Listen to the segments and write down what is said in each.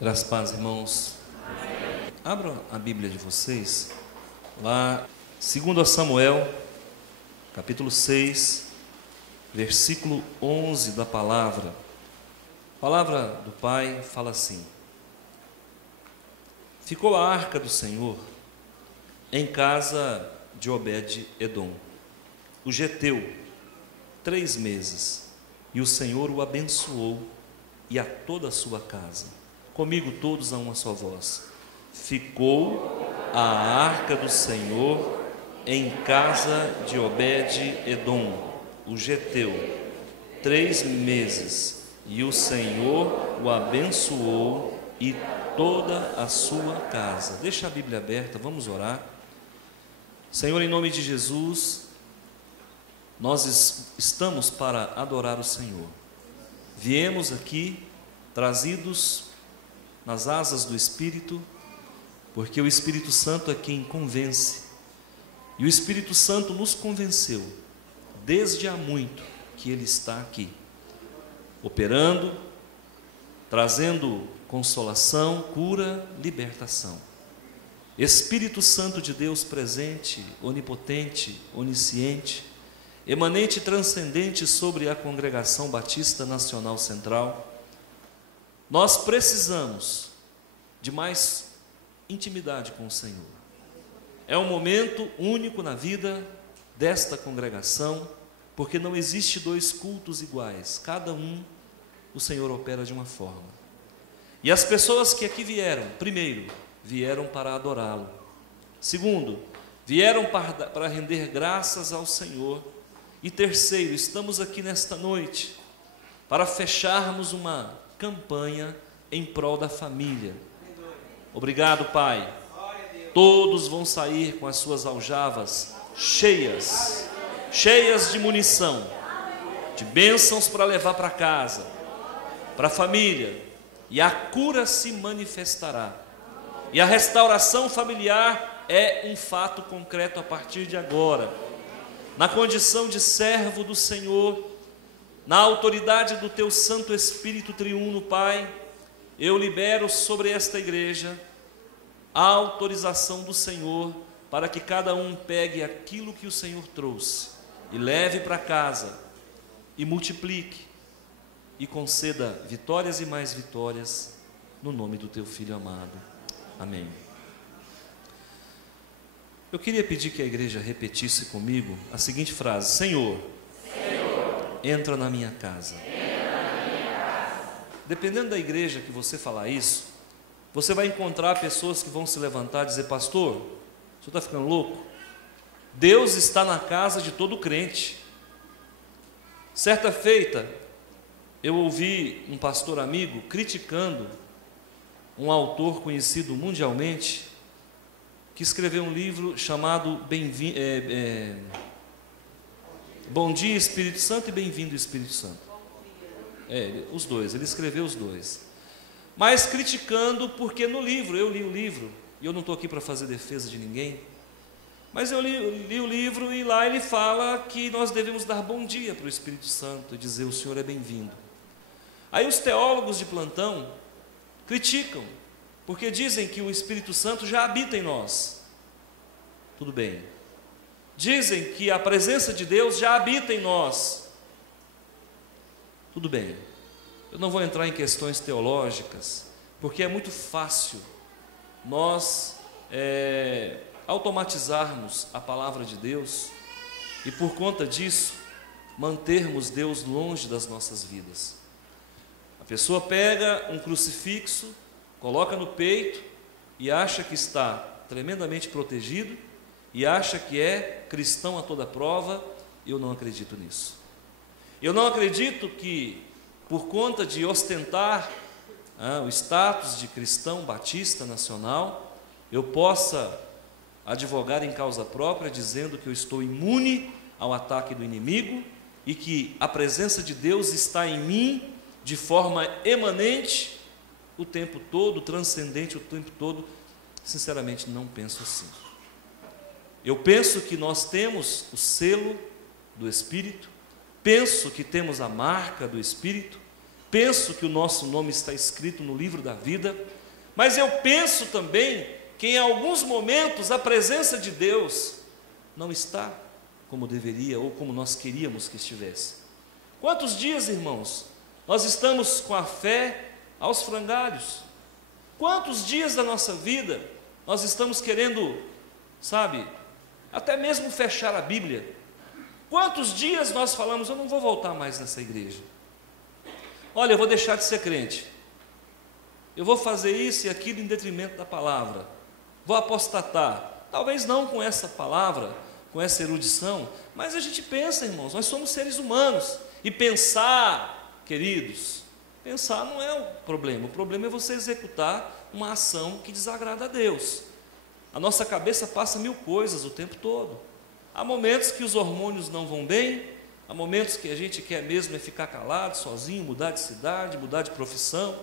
Graças a Deus, irmãos. Abram a Bíblia de vocês, lá, 2 Samuel, capítulo 6, versículo 11 da palavra. A palavra do Pai fala assim: ficou a arca do Senhor em casa de Obed-edom, o geteu, 3 meses, e o Senhor o abençoou e a toda a sua casa. Comigo todos a uma só voz. Ficou a arca do Senhor em casa de Obed-edom, o geteu, 3 meses, e o Senhor o abençoou e toda a sua casa. Deixa a Bíblia aberta, vamos orar. Senhor, em nome de Jesus, nós estamos para adorar o Senhor. Viemos aqui trazidos nas asas do Espírito, porque o Espírito Santo é quem convence, e o Espírito Santo nos convenceu, desde há muito, que Ele está aqui, operando, trazendo consolação, cura, libertação. Espírito Santo de Deus presente, onipotente, onisciente, emanente e transcendente sobre a Congregação Batista Nacional Central, nós precisamos de mais intimidade com o Senhor. É um momento único na vida desta congregação, porque não existe 2 cultos iguais, cada um o Senhor opera de uma forma. E as pessoas que aqui vieram, primeiro, vieram para adorá-lo. Segundo, vieram para render graças ao Senhor. E terceiro, estamos aqui nesta noite para fecharmos uma campanha em prol da família. Obrigado, Pai. Todos vão sair com as suas aljavas cheias de munição, de bênçãos para levar para casa, para a família, e a cura se manifestará. E a restauração familiar é um fato concreto a partir de agora. Na condição de servo do Senhor, na autoridade do Teu Santo Espírito triuno, Pai, eu libero sobre esta igreja a autorização do Senhor para que cada um pegue aquilo que o Senhor trouxe e leve para casa e multiplique e conceda vitórias e mais vitórias no nome do Teu Filho amado. Amém. Eu queria pedir que a igreja repetisse comigo a seguinte frase: Senhor, entra na minha casa. Dependendo da igreja que você falar isso, você vai encontrar pessoas que vão se levantar e dizer: pastor, o senhor está ficando louco? Deus está na casa de todo crente. Certa feita, eu ouvi um pastor amigo criticando um autor conhecido mundialmente, que escreveu um livro chamado Bom Dia Espírito Santo e Bem-vindo Espírito Santo. Os dois, ele escreveu os dois. Mas criticando, porque no livro, eu li o livro, e eu não estou aqui para fazer defesa de ninguém, mas eu li o livro e lá ele fala que nós devemos dar bom dia para o Espírito Santo e dizer: o Senhor é bem-vindo. Aí os teólogos de plantão criticam, porque dizem que o Espírito Santo já habita em nós. Tudo bem. Dizem que a presença de Deus já habita em nós. Tudo bem. Eu não vou entrar em questões teológicas, porque é muito fácil nós automatizarmos a palavra de Deus e, por conta disso, mantermos Deus longe das nossas vidas. A pessoa pega um crucifixo, coloca no peito e acha que está tremendamente protegido e acha que é cristão a toda prova. Eu não acredito nisso. Eu não acredito que, por conta de ostentar o status de cristão batista nacional, eu possa advogar em causa própria, dizendo que eu estou imune ao ataque do inimigo e que a presença de Deus está em mim de forma emanente o tempo todo, transcendente o tempo todo, Sinceramente, não penso assim. Eu penso que nós temos o selo do Espírito, penso que temos a marca do Espírito, penso que o nosso nome está escrito no livro da vida, mas eu penso também que em alguns momentos a presença de Deus não está como deveria ou como nós queríamos que estivesse. Quantos dias, irmãos, nós estamos com a fé aos frangalhos? Quantos dias da nossa vida nós estamos querendo, sabe, até mesmo fechar a Bíblia? Quantos dias nós falamos, eu não vou voltar mais nessa igreja. Olha, eu vou deixar de ser crente. Eu vou fazer isso e aquilo em detrimento da palavra. Vou apostatar. Talvez não com essa palavra, com essa erudição, mas a gente pensa, irmãos, nós somos seres humanos. E pensar, queridos, pensar não é o problema é você executar uma ação que desagrada a Deus. A nossa cabeça passa mil coisas o tempo todo. Há momentos que os hormônios não vão bem, há momentos que a gente quer mesmo ficar calado, sozinho, mudar de cidade, mudar de profissão.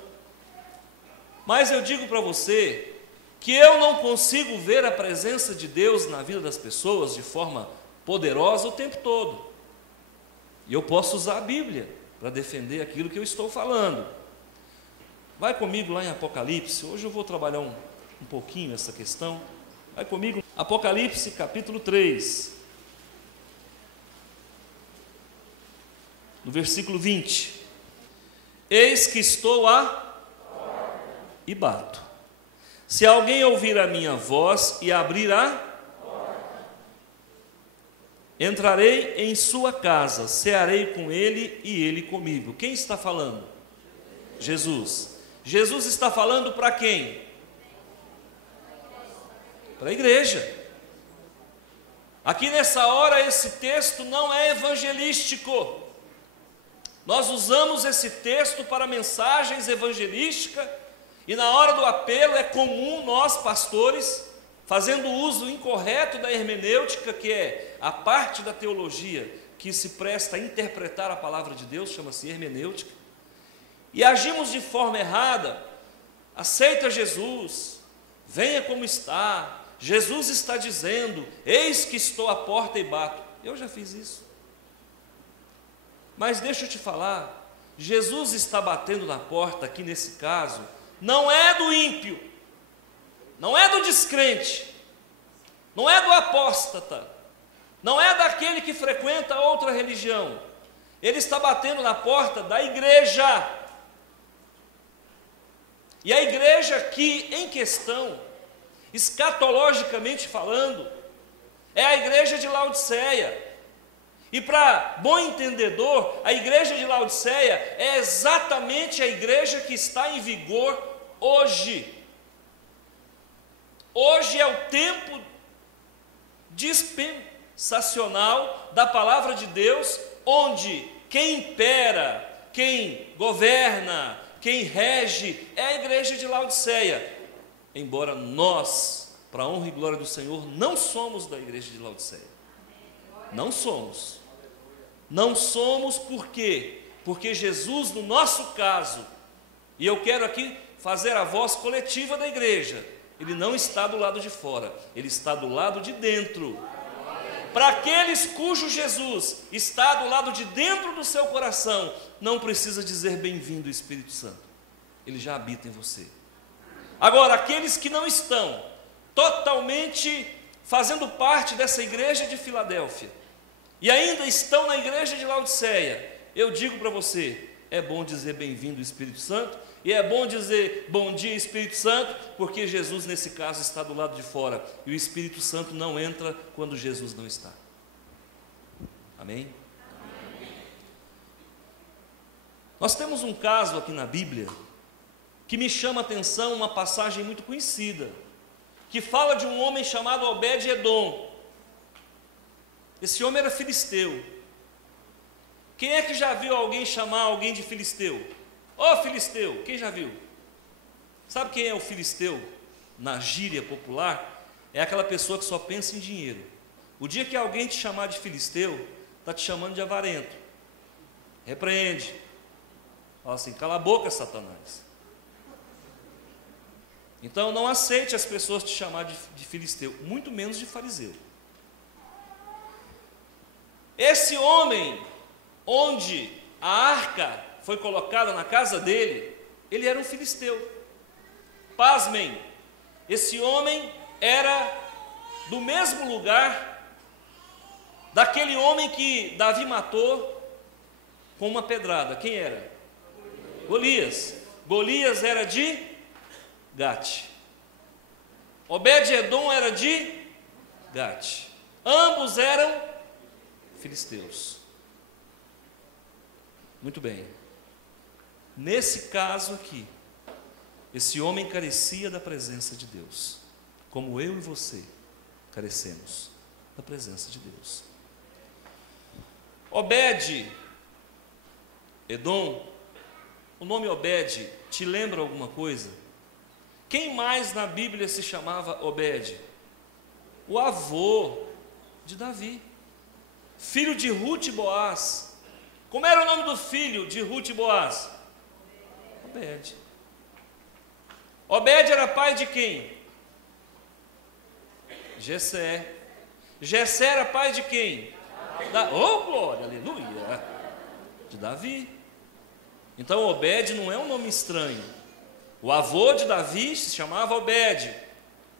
Mas eu digo para você que eu não consigo ver a presença de Deus na vida das pessoas de forma poderosa o tempo todo. E eu posso usar a Bíblia para defender aquilo que eu estou falando. Vai comigo lá em Apocalipse. Hoje eu vou trabalhar um pouquinho essa questão. Vai comigo, Apocalipse capítulo 3, no versículo 20. Eis que estou e bato. Se alguém ouvir a minha voz e abrir entrarei em sua casa, cearei com ele e ele comigo. Quem está falando? Jesus. Jesus está falando para quem? Para a igreja. Aqui nessa hora esse texto não é evangelístico. Nós usamos esse texto para mensagens evangelísticas e na hora do apelo é comum nós, pastores, fazendo uso incorreto da hermenêutica, que é a parte da teologia que se presta a interpretar a palavra de Deus, chama-se hermenêutica, e agimos de forma errada. Aceita Jesus, venha como está, Jesus está dizendo, eis que estou à porta e bato. Eu já fiz isso. Mas deixa eu te falar, Jesus está batendo na porta aqui nesse caso, não é do ímpio, não é do descrente, não é do apóstata, não é daquele que frequenta outra religião. Ele está batendo na porta da igreja. E a igreja aqui em questão, escatologicamente falando, é a igreja de Laodiceia. E para bom entendedor, a igreja de Laodiceia é exatamente a igreja que está em vigor hoje. Hoje é o tempo dispensacional da palavra de Deus, onde quem impera, quem governa, quem rege é a igreja de Laodiceia. Embora nós, para a honra e glória do Senhor, não somos da igreja de Laodiceia. Não somos. Não somos por quê? Porque Jesus, no nosso caso, e eu quero aqui fazer a voz coletiva da igreja, ele não está do lado de fora, ele está do lado de dentro. Para aqueles cujo Jesus está do lado de dentro do seu coração, não precisa dizer bem-vindo Espírito Santo, ele já habita em você. Agora, aqueles que não estão totalmente fazendo parte dessa igreja de Filadélfia, e ainda estão na igreja de Laodiceia, eu digo para você, é bom dizer bem-vindo Espírito Santo, e é bom dizer bom dia Espírito Santo, porque Jesus nesse caso está do lado de fora, e o Espírito Santo não entra quando Jesus não está. Amém? Amém. Nós temos um caso aqui na Bíblia, que me chama a atenção, uma passagem muito conhecida, que fala de um homem chamado Obed-Edom. Esse homem era filisteu. Quem é que já viu alguém chamar alguém de filisteu? Ô filisteu, quem já viu? Sabe quem é o filisteu? Na gíria popular, é aquela pessoa que só pensa em dinheiro. O dia que alguém te chamar de filisteu, está te chamando de avarento. Repreende. Fala assim, cala a boca, Satanás. Então não aceite as pessoas te chamar de filisteu, muito menos de fariseu. Esse homem, onde a arca foi colocada na casa dele, ele era um filisteu. Pasmem, esse homem era do mesmo lugar daquele homem que Davi matou com uma pedrada. Quem era? Golias. Golias era de Gate. Obed-edom era de Gate. Ambos eram filisteus. Muito bem. Nesse caso aqui, esse homem carecia da presença de Deus, como eu e você carecemos da presença de Deus. Obed-edom, o nome Obed te lembra alguma coisa? Quem mais na Bíblia se chamava Obed? O avô de Davi, filho de Ruth e Boaz. Como era o nome do filho de Ruth e Boaz? Obed. Obed era pai de quem? Jessé. Jessé era pai de quem? Oh, glória, aleluia! De Davi. Então Obed não é um nome estranho. O avô de Davi se chamava Obed.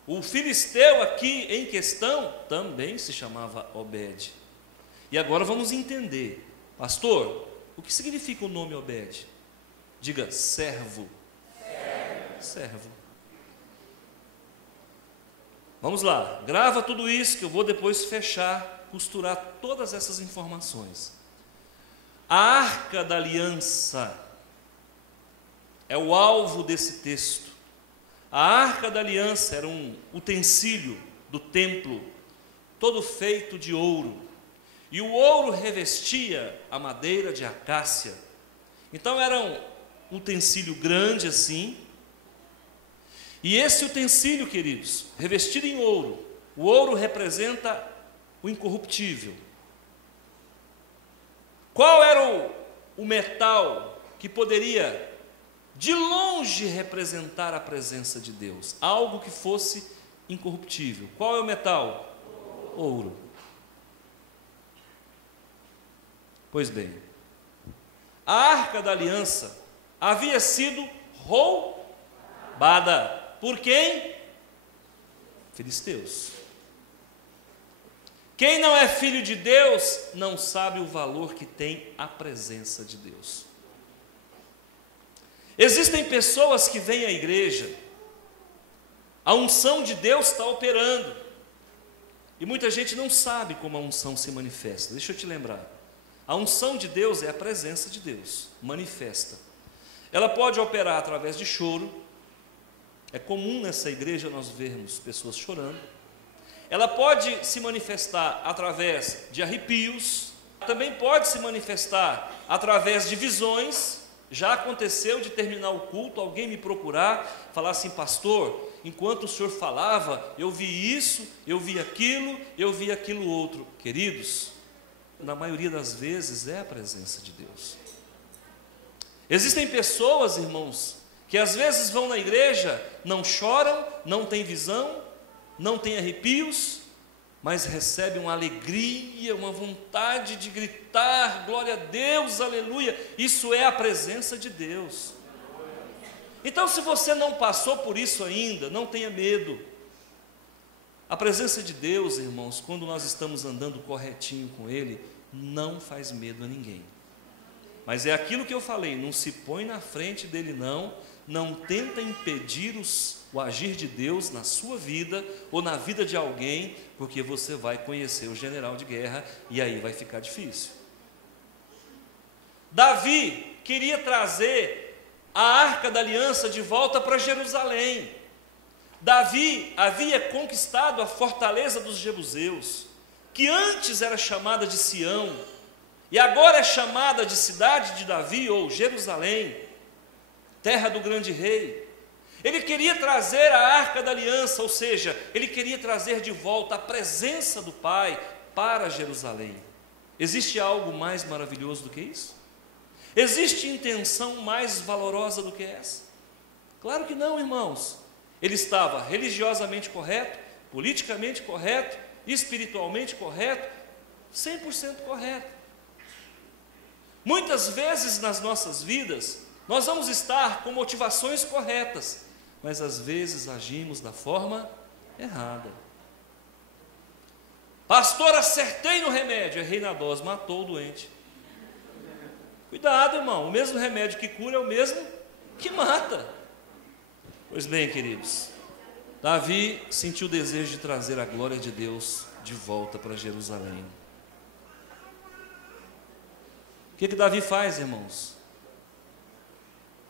O filisteu aqui em questão também se chamava Obed. E agora vamos entender, pastor, o que significa o nome Obed? Diga servo. Servo. Vamos lá, grava tudo isso que eu vou depois fechar, costurar todas essas informações. A arca da aliança é o alvo desse texto. A arca da aliança era um utensílio do templo, todo feito de ouro. E o ouro revestia a madeira de acácia. Então era um utensílio grande assim. E esse utensílio, queridos, revestido em ouro, o ouro representa o incorruptível. Qual era o metal que poderia de longe representar a presença de Deus? Algo que fosse incorruptível. Qual é o metal? Ouro. Pois bem, a arca da aliança havia sido roubada. Por quem? Filisteus. Quem não é filho de Deus não sabe o valor que tem a presença de Deus. Existem pessoas que vêm à igreja, a unção de Deus está operando, e muita gente não sabe como a unção se manifesta. Deixa eu te lembrar, a unção de Deus é a presença de Deus, manifesta. Ela pode operar através de choro. É comum nessa igreja nós vermos pessoas chorando. Ela pode se manifestar através de arrepios, também pode se manifestar através de visões. Já aconteceu de terminar o culto, alguém me procurar, falar assim: pastor, enquanto o senhor falava, eu vi isso, eu vi aquilo outro. Queridos, na maioria das vezes é a presença de Deus. Existem pessoas, irmãos, que às vezes vão na igreja, não choram, não têm visão, não têm arrepios, mas recebem uma alegria, uma vontade de gritar, glória a Deus, aleluia. Isso é a presença de Deus. Então, se você não passou por isso ainda, não tenha medo. A presença de Deus, irmãos, quando nós estamos andando corretinho com Ele, não faz medo a ninguém. Mas é aquilo que eu falei, não se põe na frente dele não tenta impedir o agir de Deus na sua vida ou na vida de alguém, porque você vai conhecer o general de guerra e aí vai ficar difícil. Davi queria trazer a arca da aliança de volta para Jerusalém. Davi havia conquistado a fortaleza dos jebuseus, que antes era chamada de Sião, e agora é chamada de cidade de Davi ou Jerusalém, terra do grande rei. Ele queria trazer a arca da aliança, ou seja, ele queria trazer de volta a presença do Pai para Jerusalém. Existe algo mais maravilhoso do que isso? Existe intenção mais valorosa do que essa? Claro que não, irmãos. Ele estava religiosamente correto, politicamente correto, espiritualmente correto, 100% correto. Muitas vezes nas nossas vidas, nós vamos estar com motivações corretas, mas às vezes agimos da forma errada. Pastor, acertei no remédio, errei na dose, matou o doente. Cuidado, irmão, o mesmo remédio que cura é o mesmo que mata. Pois bem, queridos, Davi sentiu o desejo de trazer a glória de Deus de volta para Jerusalém. O que Davi faz, irmãos?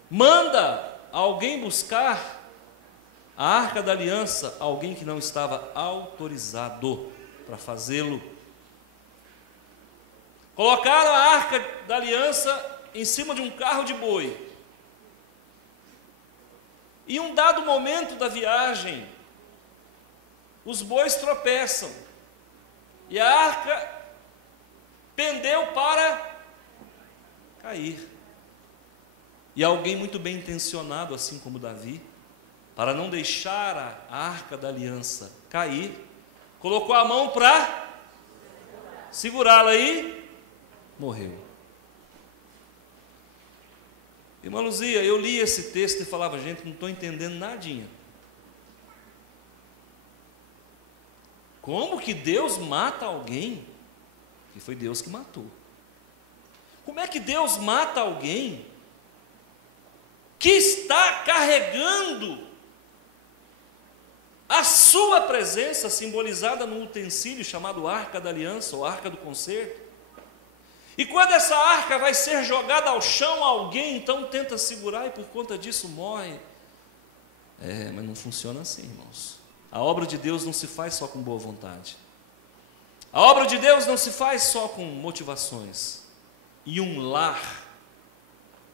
Manda alguém buscar a Arca da Aliança, alguém que não estava autorizado para fazê-lo. Colocaram a Arca da Aliança em cima de um carro de boi. Em um dado momento da viagem, os bois tropeçam e a arca pendeu para cair. E alguém muito bem intencionado, assim como Davi, para não deixar a Arca da Aliança cair, colocou a mão para segurá-la e morreu. Irmã Luzia, eu li esse texto e falava, gente, não estou entendendo nadinha. Como que Deus mata alguém? E foi Deus que matou. Como é que Deus mata alguém que está carregando a sua presença, simbolizada no utensílio chamado Arca da Aliança, ou Arca do Concerto? E quando essa arca vai ser jogada ao chão, alguém então tenta segurar e por conta disso morre. Mas não funciona assim, irmãos. A obra de Deus não se faz só com boa vontade. A obra de Deus não se faz só com motivações. E um lar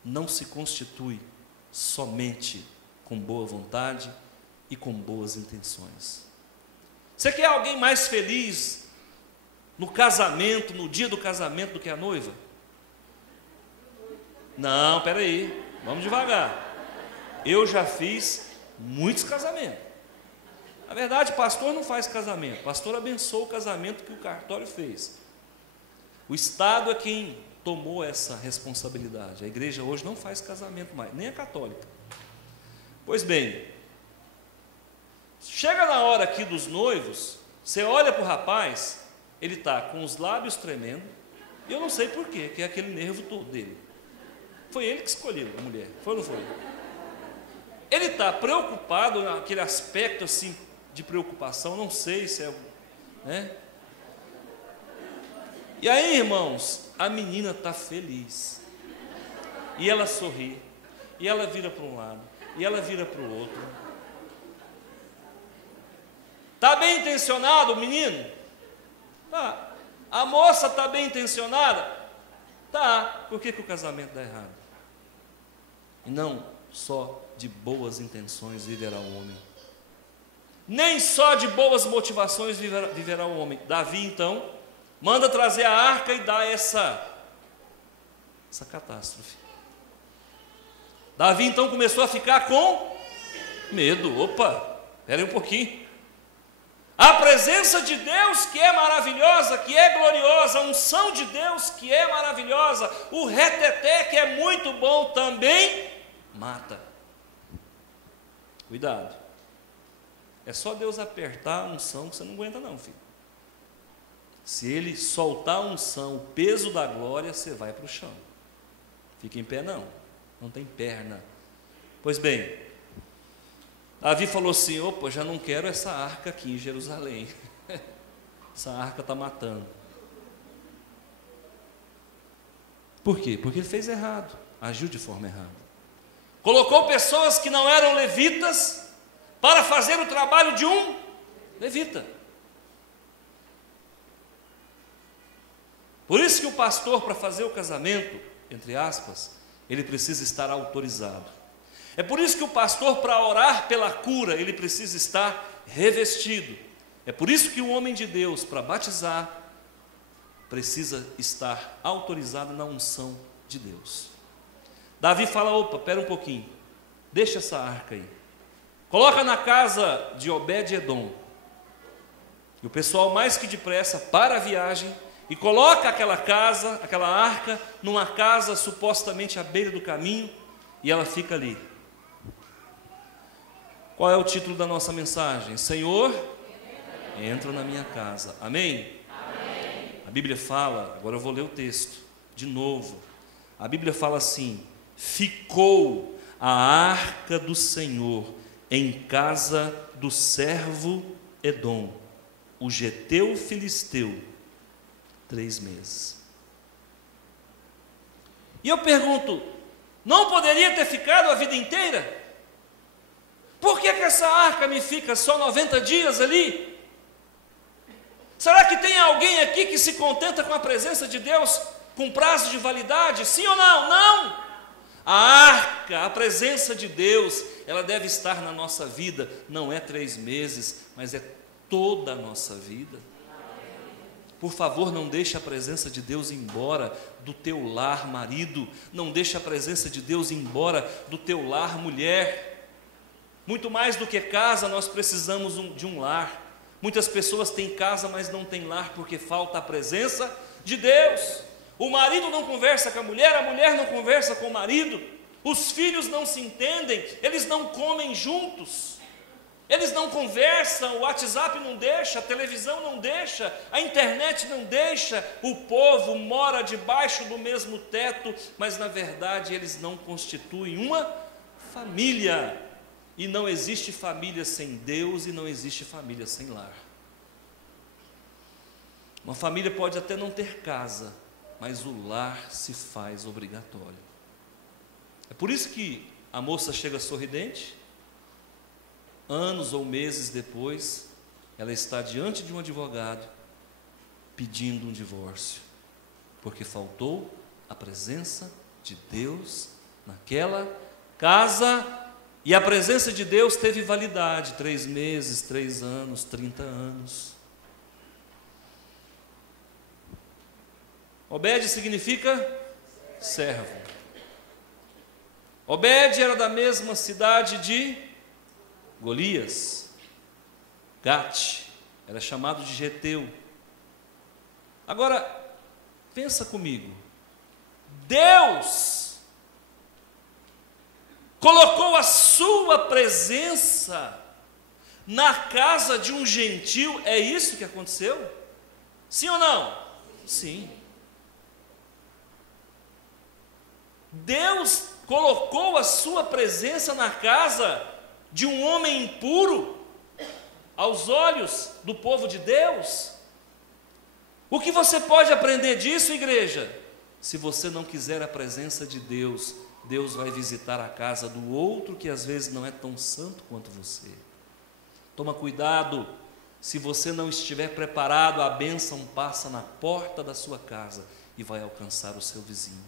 não se constitui somente com boa vontade e com boas intenções. Você quer alguém mais feliz no casamento, no dia do casamento, do que a noiva? Não, peraí, vamos devagar. Eu já fiz muitos casamentos. Na verdade, pastor não faz casamento, pastor abençoa o casamento que o cartório fez. O Estado é quem tomou essa responsabilidade. A igreja hoje não faz casamento mais, nem a católica. Pois bem, chega na hora aqui dos noivos, você olha para o rapaz, ele está com os lábios tremendo, e eu não sei porquê, que é aquele nervo todo dele. Foi ele que escolheu a mulher, foi ou não foi? Ele está preocupado, naquele aspecto assim, de preocupação, não sei se é, né? E aí, irmãos, a menina está feliz, e ela sorri, e ela vira para um lado, e ela vira para o outro. Está bem intencionado o menino? Tá. A moça está bem intencionada? Tá. Por que o casamento dá errado? E não só de boas intenções viverá o homem. Nem só de boas motivações viverá o homem. Davi, então, manda trazer a arca e dá essa catástrofe. Davi, então, começou a ficar com medo. Opa, espera aí um pouquinho. A presença de Deus que é maravilhosa, que é gloriosa, a unção de Deus que é maravilhosa, o reteté que é muito bom também mata. Cuidado. É só Deus apertar a unção que você não aguenta não, filho. Se Ele soltar a unção, o peso da glória, você vai para o chão. Fica em pé não tem perna. Pois bem, Davi falou assim, opa, já não quero essa arca aqui em Jerusalém. Essa arca está matando. Por quê? Porque ele fez errado, agiu de forma errada. Colocou pessoas que não eram levitas para fazer o trabalho de um levita. Por isso que o pastor, para fazer o casamento, entre aspas, ele precisa estar autorizado. É por isso que o pastor, para orar pela cura, ele precisa estar revestido. É por isso que o homem de Deus, para batizar, precisa estar autorizado na unção de Deus. Davi fala, opa, espera um pouquinho, deixa essa arca aí. coloca na casa de Obed-edom. E o pessoal mais que depressa para a viagem e coloca aquela casa, aquela arca, numa casa supostamente à beira do caminho, e ela fica ali. Qual é o título da nossa mensagem? Senhor, entra na minha casa. Amém? Amém. A Bíblia fala, agora eu vou ler o texto de novo. A Bíblia fala assim: ficou a arca do Senhor em casa do servo Edom, o geteu filisteu, 3 meses. E eu pergunto, não poderia ter ficado a vida inteira? Por que essa arca me fica só 90 dias ali? Será que tem alguém aqui que se contenta com a presença de Deus com prazo de validade? Sim ou não? Não! A arca, a presença de Deus, ela deve estar na nossa vida, não é 3 meses, mas é toda a nossa vida. Por favor, não deixe a presença de Deus embora do teu lar, marido. Não deixe a presença de Deus embora do teu lar, mulher. Muito mais do que casa, nós precisamos de um lar. Muitas pessoas têm casa, mas não têm lar porque falta a presença de Deus. O marido não conversa com a mulher não conversa com o marido. Os filhos não se entendem, eles não comem juntos. Eles não conversam, o WhatsApp não deixa, a televisão não deixa, a internet não deixa. O povo mora debaixo do mesmo teto, mas na verdade eles não constituem uma família. E não existe família sem Deus e não existe família sem lar. Uma família pode até não ter casa, mas o lar se faz obrigatório. É por isso que a moça chega sorridente. Anos ou meses depois, ela está diante de um advogado pedindo um divórcio, porque faltou a presença de Deus naquela casa. E a presença de Deus teve validade, 3 meses, 3 anos, 30 anos. Obed significa servo. Obed era da mesma cidade de Golias. Gate, era chamado de Geteu. Agora, pensa comigo. Deus colocou a sua presença na casa de um gentil. É isso que aconteceu? Sim ou não? Sim. Deus colocou a sua presença na casa de um homem impuro aos olhos do povo de Deus. O que você pode aprender disso, igreja? Se você não quiser a presença de Deus, Deus vai visitar a casa do outro que às vezes não é tão santo quanto você. Toma cuidado, se você não estiver preparado, a bênção passa na porta da sua casa e vai alcançar o seu vizinho,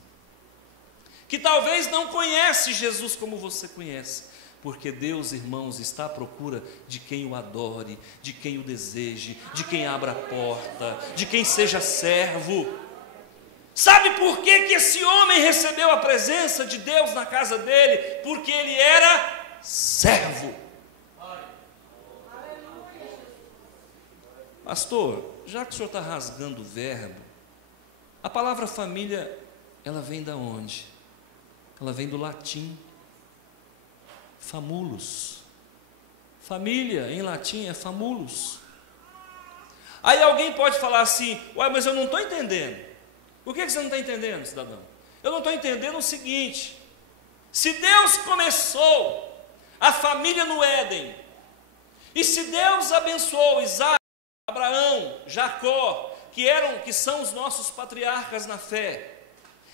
que talvez não conhece Jesus como você conhece, porque Deus, irmãos, está à procura de quem o adore, de quem o deseje, de quem abra a porta, de quem seja servo. Sabe por que esse homem recebeu a presença de Deus na casa dele? Porque ele era servo. Pastor, já que o senhor está rasgando o verbo, a palavra família, ela vem da onde? Ela vem do latim, famulus. Família em latim é famulus. Aí alguém pode falar assim: uai, mas eu não estou entendendo. Por que você não está entendendo, cidadão? Eu não estou entendendo o seguinte: se Deus começou a família no Éden, e se Deus abençoou Isaac, Abraão, Jacó, que são os nossos patriarcas na fé,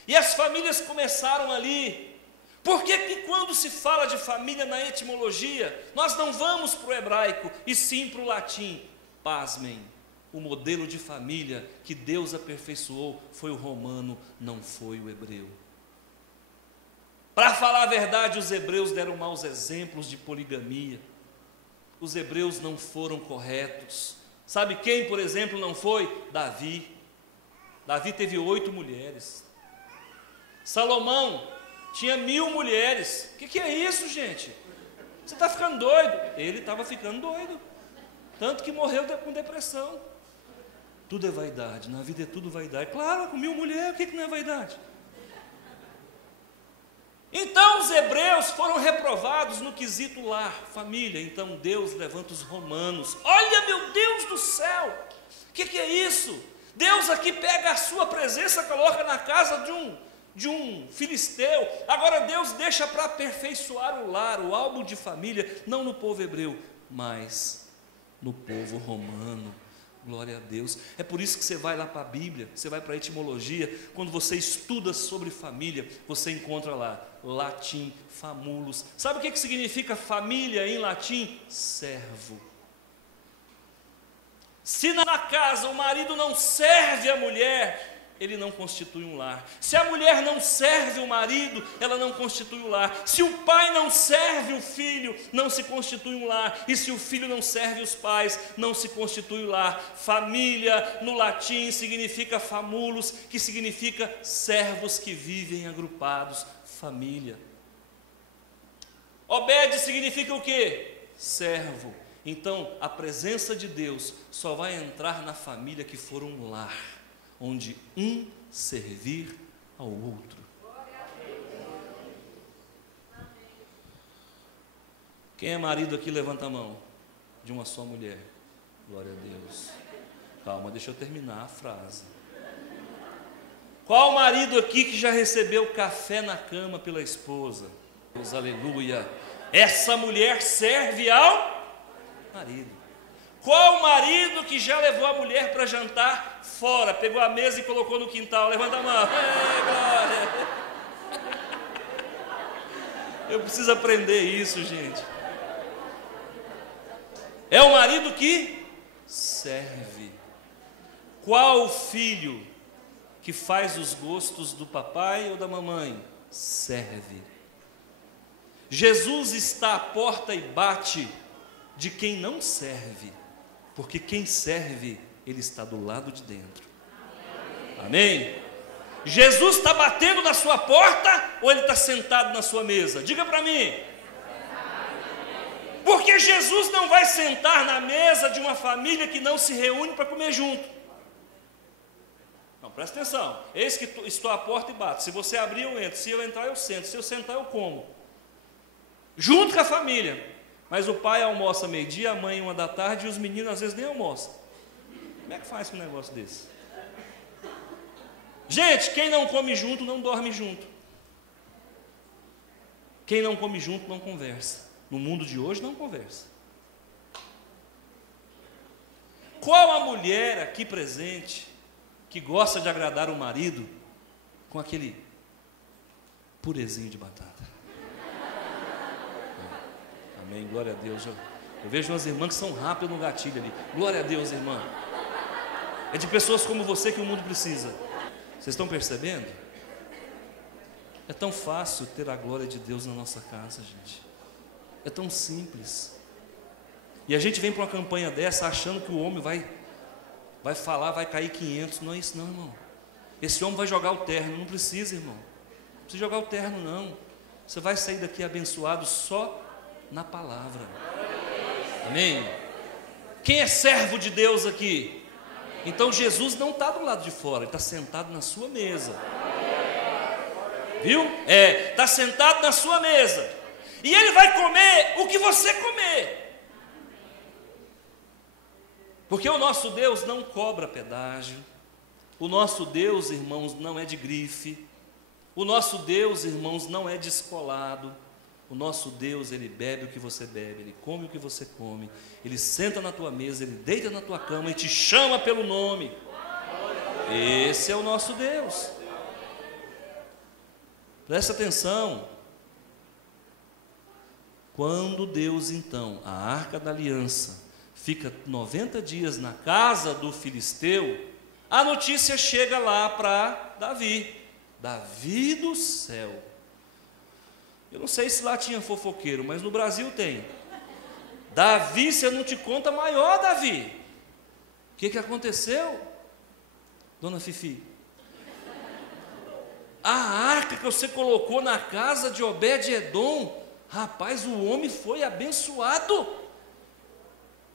e as famílias começaram ali, por que quando se fala de família na etimologia, nós não vamos para o hebraico, e sim para o latim? Pasmem, o modelo de família que Deus aperfeiçoou foi o romano, não foi o hebreu. Para falar a verdade, os hebreus deram maus exemplos de poligamia. Os hebreus não foram corretos. Sabe quem, por exemplo, não foi? Davi. Davi teve 8 mulheres. Salomão tinha 1000 mulheres. O que é isso, gente? Você está ficando doido? Ele estava ficando doido. Tanto que morreu com depressão. Tudo é vaidade, na vida é tudo vaidade. Claro, com 1000 mulheres, o que não é vaidade? Então os hebreus foram reprovados no quesito lar, família. Então Deus levanta os romanos. Olha, meu Deus do céu, o que é isso? Deus aqui pega a sua presença, coloca na casa de um filisteu. Agora Deus deixa para aperfeiçoar o lar, o álbum de família, não no povo hebreu, mas no povo romano. Glória a Deus. É por isso que você vai lá para a Bíblia, você vai para a etimologia, quando você estuda sobre família, você encontra lá, latim, famulus. Sabe o que significa família em latim? Servo. Se na casa o marido não serve a mulher, ele não constitui um lar. Se a mulher não serve o marido, ela não constitui um lar. Se o pai não serve o filho, não se constitui um lar. E se o filho não serve os pais, não se constitui um lar. Família, no latim, significa famulus, que significa servos que vivem agrupados. Família. Obed significa o quê? Servo. Então, a presença de Deus só vai entrar na família que for um lar, onde um servir ao outro. Quem é marido aqui, levanta a mão, de uma só mulher. Glória a Deus. Calma, deixa eu terminar a frase. Qual marido aqui que já recebeu café na cama pela esposa? Deus, aleluia. Essa mulher serve ao marido. Qual marido que já levou a mulher para jantar fora, pegou a mesa e colocou no quintal? Levanta a mão. Glória. Eu preciso aprender isso, gente. É o marido que serve. Qual filho que faz os gostos do papai ou da mamãe? Serve. Jesus está à porta e bate de quem não serve, porque quem serve, ele está do lado de dentro. Amém? Jesus está batendo na sua porta ou ele está sentado na sua mesa? Diga para mim. Porque Jesus não vai sentar na mesa de uma família que não se reúne para comer junto. Não, presta atenção. Eis que estou à porta e bato. Se você abrir, eu entro. Se eu entrar, eu sento. Se eu sentar, eu como. Junto com a família. Mas o pai almoça meio-dia, a mãe 13h e os meninos às vezes nem almoçam. Como é que faz com um negócio desse? Gente, quem não come junto não dorme junto. Quem não come junto não conversa. No mundo de hoje não conversa. Qual a mulher aqui presente que gosta de agradar o marido com aquele purezinho de batata? Amém, glória a Deus. Eu vejo umas irmãs que são rápidas no gatilho ali. Glória a Deus, irmã. É de pessoas como você que o mundo precisa. Vocês estão percebendo? É tão fácil ter a glória de Deus na nossa casa, gente. É tão simples. E a gente vem para uma campanha dessa achando que o homem vai falar, vai cair 500. Não é isso não, irmão. Esse homem vai jogar o terno. Não precisa, irmão. Não precisa jogar o terno, não. Você vai sair daqui abençoado só na palavra. Amém? Quem é servo de Deus aqui? Então Jesus não está do lado de fora, ele está sentado na sua mesa. Viu? Está sentado na sua mesa. E ele vai comer o que você comer. Porque o nosso Deus não cobra pedágio. O nosso Deus, irmãos, não é de grife. O nosso Deus, irmãos, não é descolado. O nosso Deus, ele bebe o que você bebe, ele come o que você come, ele senta na tua mesa, ele deita na tua cama e te chama pelo nome. Esse é o nosso Deus. Presta atenção. Quando Deus, então, a arca da aliança, fica 90 dias na casa do filisteu, a notícia chega lá para Davi. Davi do céu. Eu não sei se lá tinha fofoqueiro, mas no Brasil tem. Davi, você não te conta maior, Davi. O que aconteceu, dona Fifi? A arca que você colocou na casa de Obed-Edom, Rapaz, o homem foi abençoado.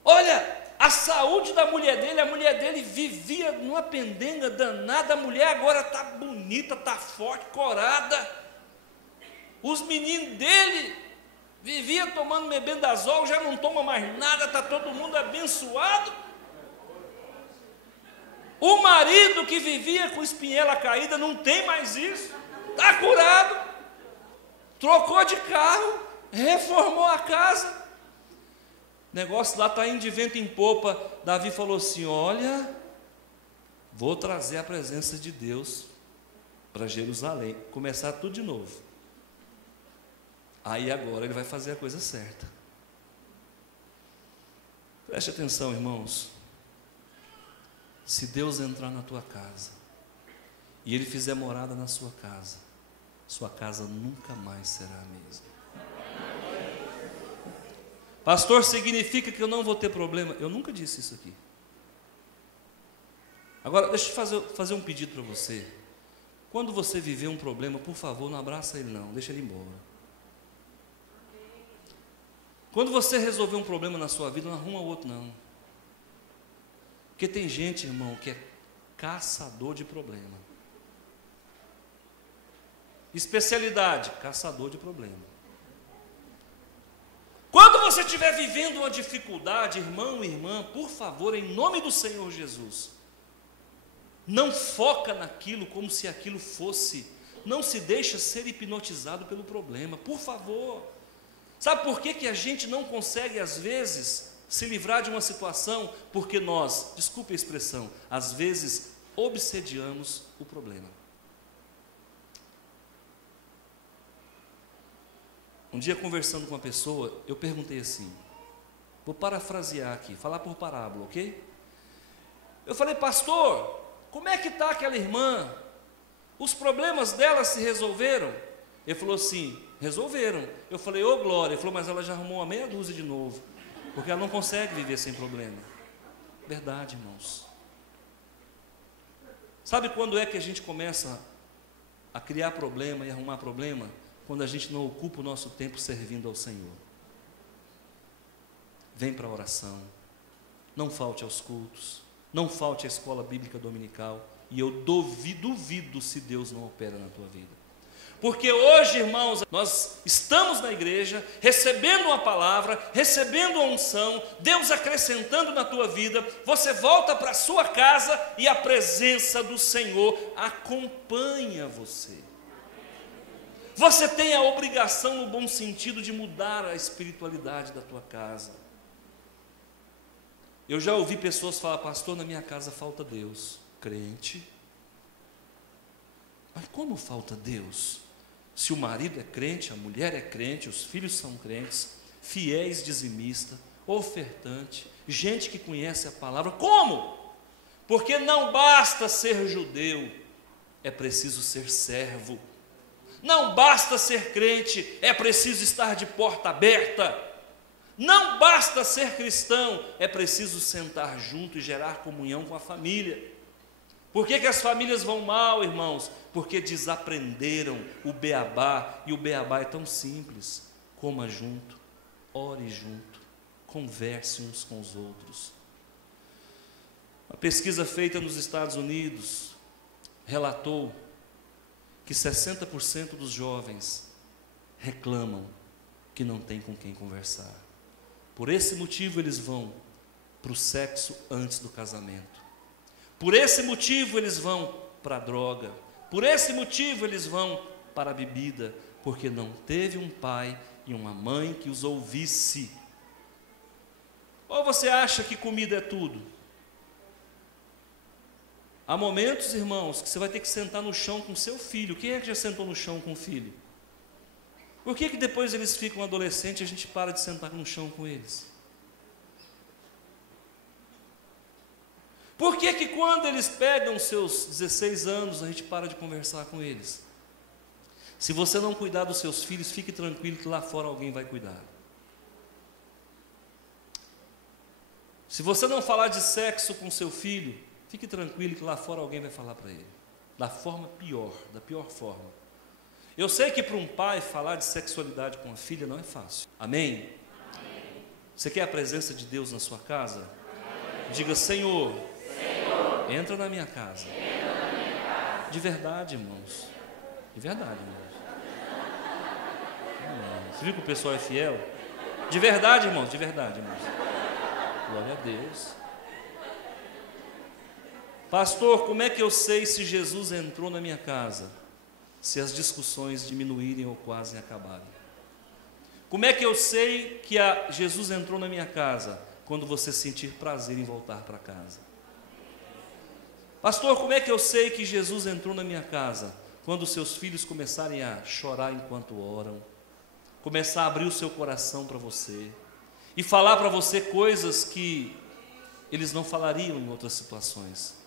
Olha, a saúde da mulher dele, a mulher dele vivia numa pendenga danada, a mulher agora está bonita, está forte, corada. Os meninos dele viviam tomando mebendazol, já não toma mais nada, está todo mundo abençoado. O marido que vivia com espinhela caída não tem mais isso, está curado, trocou de carro, reformou a casa. O negócio lá está indo de vento em popa. Davi falou assim: olha, vou trazer a presença de Deus para Jerusalém, começar tudo de novo. Aí agora ele vai fazer a coisa certa. Preste atenção, irmãos. Se Deus entrar na tua casa e Ele fizer morada na sua casa nunca mais será a mesma. Pastor, significa que eu não vou ter problema? Eu nunca disse isso aqui. Agora, deixa eu fazer um pedido para você. Quando você viver um problema, por favor, não abraça ele não, deixa ele embora. Quando você resolver um problema na sua vida, não arruma outro não. Porque tem gente, irmão, que é caçador de problema. Especialidade, caçador de problema. Quando você estiver vivendo uma dificuldade, irmão e irmã, por favor, em nome do Senhor Jesus, não foca naquilo como se aquilo fosse, não se deixa ser hipnotizado pelo problema, por favor. Sabe por que a gente não consegue, às vezes, se livrar de uma situação? Porque nós, desculpe a expressão, às vezes obsediamos o problema. Um dia, conversando com uma pessoa, eu perguntei assim, vou parafrasear aqui, falar por parábola, ok? Eu falei: pastor, como é que está aquela irmã? Os problemas dela se resolveram? Ele falou assim: resolveram. Eu falei: ô glória. Ele falou: mas ela já arrumou uma meia dúzia de novo, porque ela não consegue viver sem problema. Verdade, irmãos. Sabe quando é que a gente começa a criar problema e arrumar problema? Quando a gente não ocupa o nosso tempo servindo ao Senhor. Vem para a oração, não falte aos cultos, não falte à escola bíblica dominical, e eu duvido se Deus não opera na tua vida. Porque hoje, irmãos, nós estamos na igreja, recebendo uma palavra, recebendo a unção, Deus acrescentando na tua vida, você volta para a sua casa e a presença do Senhor acompanha você. Você tem a obrigação, no bom sentido, de mudar a espiritualidade da tua casa. Eu já ouvi pessoas falar: pastor, na minha casa falta Deus. Crente? Mas como falta Deus? Se o marido é crente, a mulher é crente, os filhos são crentes, fiéis, dizimista, ofertante, gente que conhece a palavra. Como? Porque não basta ser judeu, é preciso ser servo. Não basta ser crente, é preciso estar de porta aberta. Não basta ser cristão, é preciso sentar junto e gerar comunhão com a família. Por que as famílias vão mal, irmãos? Porque desaprenderam o beabá, e o beabá é tão simples: coma junto, ore junto, converse uns com os outros. Uma pesquisa feita nos Estados Unidos relatou que 60% dos jovens reclamam que não tem com quem conversar. Por esse motivo eles vão para o sexo antes do casamento. Por esse motivo eles vão para a droga. Por esse motivo eles vão para a bebida, porque não teve um pai e uma mãe que os ouvisse. Ou você acha que comida é tudo? Há momentos, irmãos, que você vai ter que sentar no chão com seu filho. Quem é que já sentou no chão com o filho? Por que depois eles ficam adolescentes e a gente para de sentar no chão com eles? Por que quando eles pegam seus 16 anos, a gente para de conversar com eles? Se você não cuidar dos seus filhos, fique tranquilo que lá fora alguém vai cuidar. Se você não falar de sexo com seu filho, fique tranquilo que lá fora alguém vai falar para ele. Da forma pior, da pior forma. Eu sei que para um pai falar de sexualidade com a filha não é fácil. Amém? Amém. Você quer a presença de Deus na sua casa? Amém. Diga, Senhor, entra na minha casa. De verdade, irmãos. De verdade, irmãos. Você viu que o pessoal é fiel? De verdade, irmãos. De verdade, irmãos. Glória a Deus. Pastor, como é que eu sei se Jesus entrou na minha casa? Se as discussões diminuírem ou quase acabarem. Como é que eu sei que Jesus entrou na minha casa? Quando você sentir prazer em voltar para casa. Pastor, como é que eu sei que Jesus entrou na minha casa? Quando seus filhos começarem a chorar enquanto oram, começar a abrir o seu coração para você e falar para você coisas que eles não falariam em outras situações.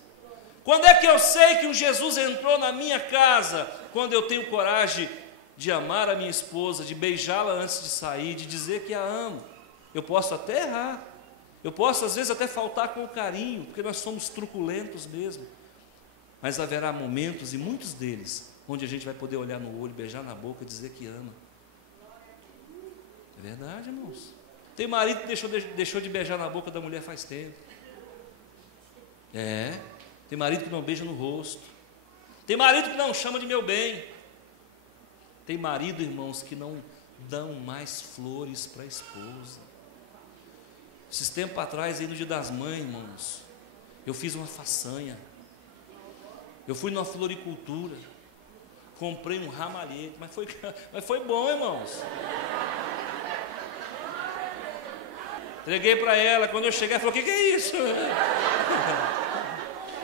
Quando é que eu sei que um Jesus entrou na minha casa? Quando eu tenho coragem de amar a minha esposa, de beijá-la antes de sair, de dizer que a amo. Eu posso até errar, eu posso às vezes até faltar com o carinho, porque nós somos truculentos mesmo. Mas haverá momentos, e muitos deles, onde a gente vai poder olhar no olho, beijar na boca e dizer que ama. É verdade, irmãos. Tem marido que deixou de beijar na boca da mulher faz tempo. Tem marido que não beija no rosto. Tem marido que não chama de meu bem. Tem marido, irmãos, que não dão mais flores para a esposa. Esses tempos atrás, aí no Dia das Mães, irmãos, eu fiz uma façanha. Eu fui numa floricultura, comprei um ramalhete, mas foi bom, irmãos. Entreguei para ela, quando eu cheguei, ela falou, o que é isso?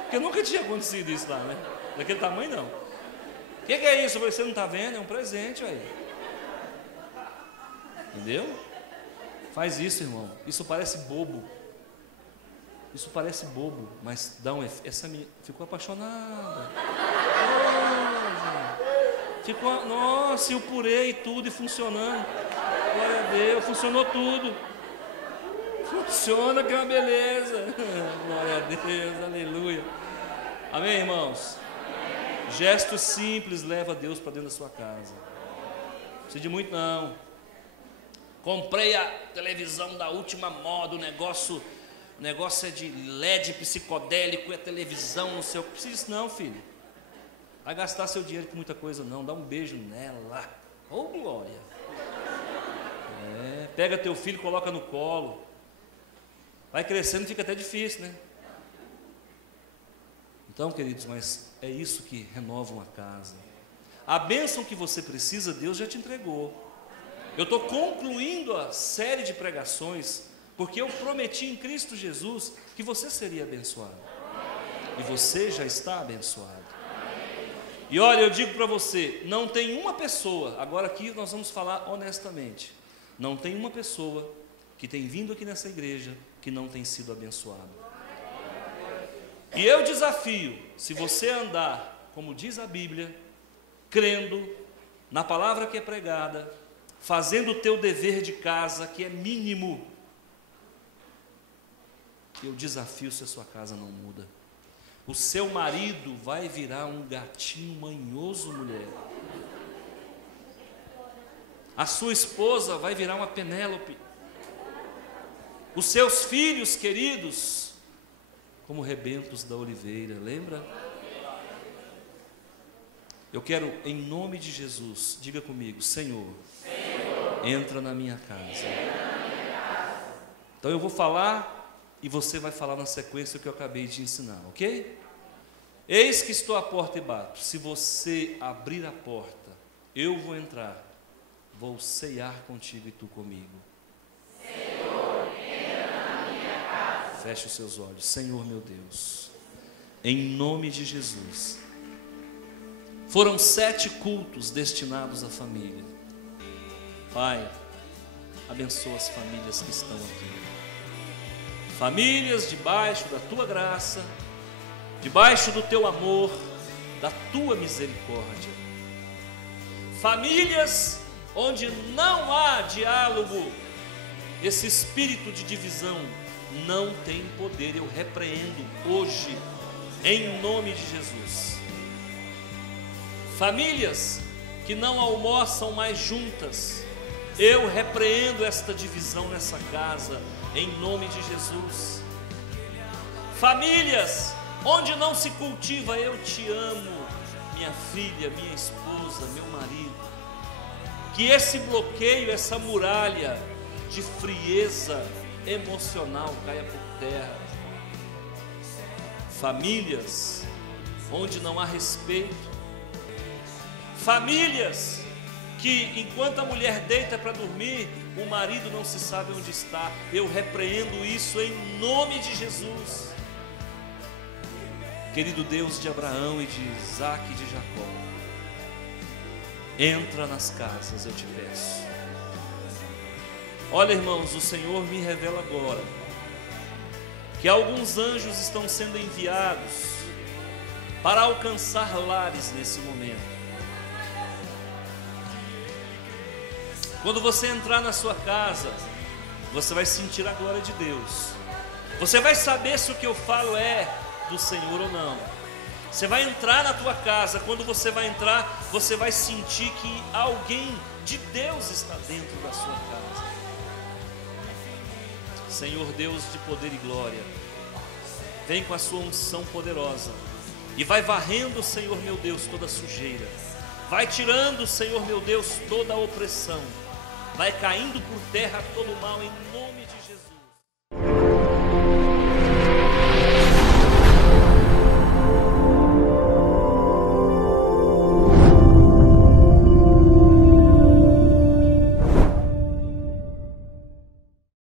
Porque nunca tinha acontecido isso lá, né? Daquele tamanho, não. O que é isso? Eu falei, você não está vendo? É um presente, aí. Entendeu? Faz isso, irmão. Isso parece bobo. Isso parece bobo, mas dá um efeito. Essa menina ficou apaixonada. Ficou, nossa, e o purê e tudo, e funcionando. Glória a Deus, funcionou tudo. Funciona, que é uma beleza. Glória a Deus, aleluia. Amém, irmãos? Amém. Gesto simples leva Deus para dentro da sua casa. Não precisa de muito, não. Comprei a televisão da última moda, o negócio é de LED psicodélico, é televisão, não sei o que. Precisa disso não, filho. Vai gastar seu dinheiro com muita coisa não, dá um beijo nela. Ô, glória. Pega teu filho e coloca no colo. Vai crescendo, fica até difícil, né? Então, queridos, mas é isso que renova uma casa. A bênção que você precisa, Deus já te entregou. Eu estou concluindo a série de pregações, porque eu prometi em Cristo Jesus que você seria abençoado. E você já está abençoado. E olha, eu digo para você, não tem uma pessoa, agora aqui nós vamos falar honestamente, não tem uma pessoa que tem vindo aqui nessa igreja que não tem sido abençoado. E eu desafio, se você andar, como diz a Bíblia, crendo na palavra que é pregada, fazendo o teu dever de casa, que é mínimo, eu desafio se a sua casa não muda. O seu marido vai virar um gatinho manhoso, mulher. A sua esposa vai virar uma Penélope. Os seus filhos queridos, como rebentos da oliveira, lembra? Eu quero, em nome de Jesus, diga comigo, Senhor, entra na minha casa. Então eu vou falar e você vai falar na sequência o que eu acabei de ensinar, ok? Eis que estou à porta e bato. Se você abrir a porta, eu vou entrar, vou ceiar contigo e tu comigo. Senhor, entra na minha casa. Feche os seus olhos. Senhor meu Deus, em nome de Jesus, foram 7 cultos destinados à família. Pai, abençoa as famílias que estão aqui. Famílias debaixo da tua graça, debaixo do teu amor, da tua misericórdia. Famílias onde não há diálogo, esse espírito de divisão não tem poder. Eu repreendo hoje, em nome de Jesus. Famílias que não almoçam mais juntas, eu repreendo esta divisão nessa casa, em nome de Jesus. Famílias onde não se cultiva eu te amo, minha filha, minha esposa, meu marido, que esse bloqueio, essa muralha de frieza emocional caia por terra. Famílias onde não há respeito, famílias que enquanto a mulher deita para dormir, o marido não se sabe onde está, eu repreendo isso em nome de Jesus. Querido Deus de Abraão e de Isaac e de Jacó, entra nas casas, eu te peço. Olha, irmãos, o Senhor me revela agora que alguns anjos estão sendo enviados para alcançar lares nesse momento. Quando você entrar na sua casa, você vai sentir a glória de Deus. Você vai saber se o que eu falo é do Senhor ou não. Você vai entrar na tua casa, quando você vai entrar, você vai sentir que alguém de Deus está dentro da sua casa. Senhor Deus de poder e glória, vem com a sua unção poderosa e vai varrendo, Senhor meu Deus, toda a sujeira. Vai tirando, Senhor meu Deus, toda a opressão. Vai caindo por terra todo o mal em nome de Jesus.